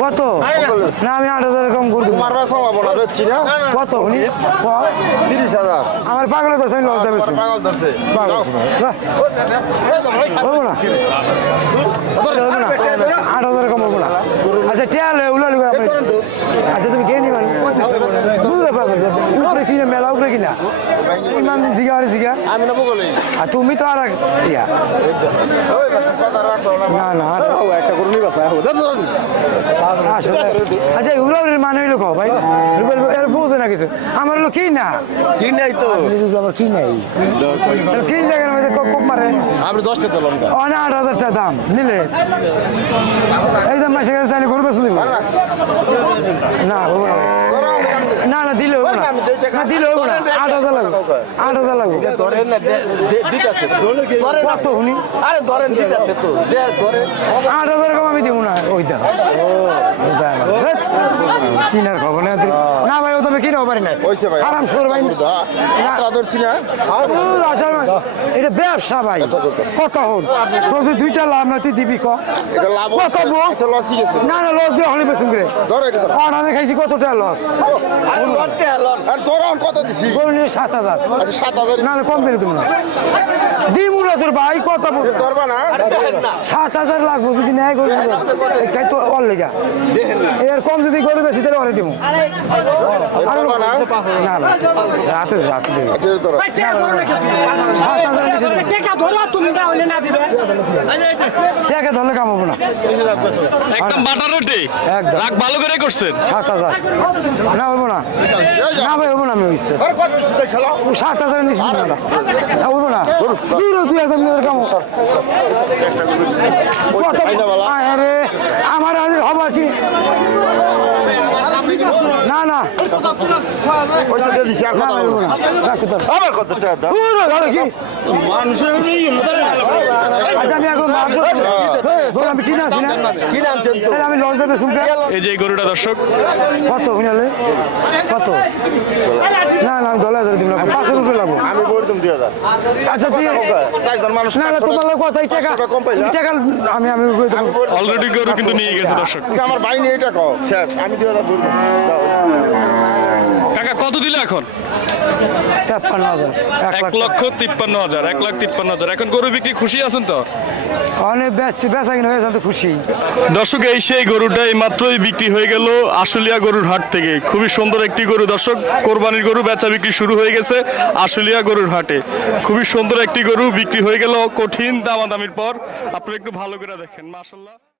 কত? না আমি আট হাজার কম করে দেবো। মারবা চালাবো না বেচছি না কত? উনি? তিরিশ হাজার আমার পাগলে তো আমি লস দেবে পাগল ধরছে পাগল না? আট হাজার কম বলব না? আচ্ছা টেয়াল উলালি আচ্ছা তুমি কে নিবেন বুঝলে পাগল উপরে কিনে মেলা উপরে কিনা? ইমাম জিগা আর জিগা? আমি নেব বলে আর তুমি তো আর ইয়া। না না আচ্ছা উলালির মানে হইল কো ভাই? এর বোঝে না কিছু। আমার হলো কি না? কি নাই তো? আমার কি নাই? কি জায়গার মধ্যে কোপ মারে? দশটা আট হাজার টাকা দাম। নিলে? এই দাম মাসে চাইলে না হব না না না দিলে হবে না। না দিলে হবে না আট হাজার লাগবে। আট হাজার লাগবে। ধরেন না দিতেছে। কত উনি আরে ধরেন দিতেছে তো। আট হাজার কম আমি দিব না। ওইটা কিনার খবর না না ভাই ও তবে কিনাও পারি না হইছে ভাই। আরাম সর ভাই না। আটটা ধরছি না ও, আসলে ভাই, এটা ব্যবসা ভাই কত হল তোর যে দুইটা লাভ না তুই দিবি ক এটা লাভ কত হচ্ছে বস? আচ্ছা, লসই গেছে না না লস দিয়ে হলে বেসুম করে ধরো এটা ধরো। অর্ডারে খাইছি কত টাকা লস আর তোর এখন কত দিছি গরু নিয়ে সাত হাজার আচ্ছা সাত হাজার না না কম দিলে তুমি না দিমু তোর ভাই কত ধরবা না সাত হাজার লাগবো যদি নেয় গরু তো অল লেগা এর কম যদি গরু বেশি তাহলে অরে দিমু আর না? না রাতে রাতে দেবো। আচ্ছা টেকা ধরো তুমি না হলে না দিবে। টাকা ধরলে কাম হব না। একদম বাটা রুটি? একদম। রাগ ভালো করে করছেন? সাত হাজার। না হব না। না ভাই হব না আমি ইচ্ছে আর কত সাত হাজার নিচে দিবো না। না, হব না। দুই হাজার মিটার কাম কত আইনাওয়ালা। আরে আমার আজ হবা কি না না। পয়সা দিয়ে দিছি আর না কথা বলব না। না আবার কত টাকা ধরো কি? আচ্ছা আমি এখন মাপ করছি। আমি কিনে আসি না? কি আনছেন তো। আমি লস দেবে শুনতে। এই যে এই গরুটা দর্শক। কত হুনালে কত? না না আমি দশ হাজার দিব না পাঁচশো রুপে লাগবো আমি বলতাম দুই হাজার আচ্ছা তুই চারজন মানুষ না না তোমার লোক কথাই টাকা টাকা তুমি টাকা আমি আমি। অলরেডি গরু কিন্তু নিয়ে গেছে দর্শক। আমার ভাই নিয়ে এটা কও আমি বলব দাও কাকা কত দিলে এখন? তেপ্পান্ন হাজার এক এক লাখ লক্ষ তিপ্পান্ন হাজার এক লাখ তিপ্পান্ন হাজার। এখন গরু বিক্রি খুশি আছেন তো? অনেক বেচা কিনে হয়েছে তো খুশি। দর্শক এই সেই গরুটা এই মাত্রই বিক্রি হয়ে গেল আশুলিয়া গরুর হাট থেকে। খুবই সুন্দর একটি গরু। দর্শক কোরবানির গরু বেচা বিক্রি শুরু হয়ে গেছে আশুলিয়া গরুর হাটে। খুবই সুন্দর একটি গরু বিক্রি হয়ে গেল কঠিন দামাদামির পর। আপনারা একটু ভালো করে দেখেন মাশাল্লাহ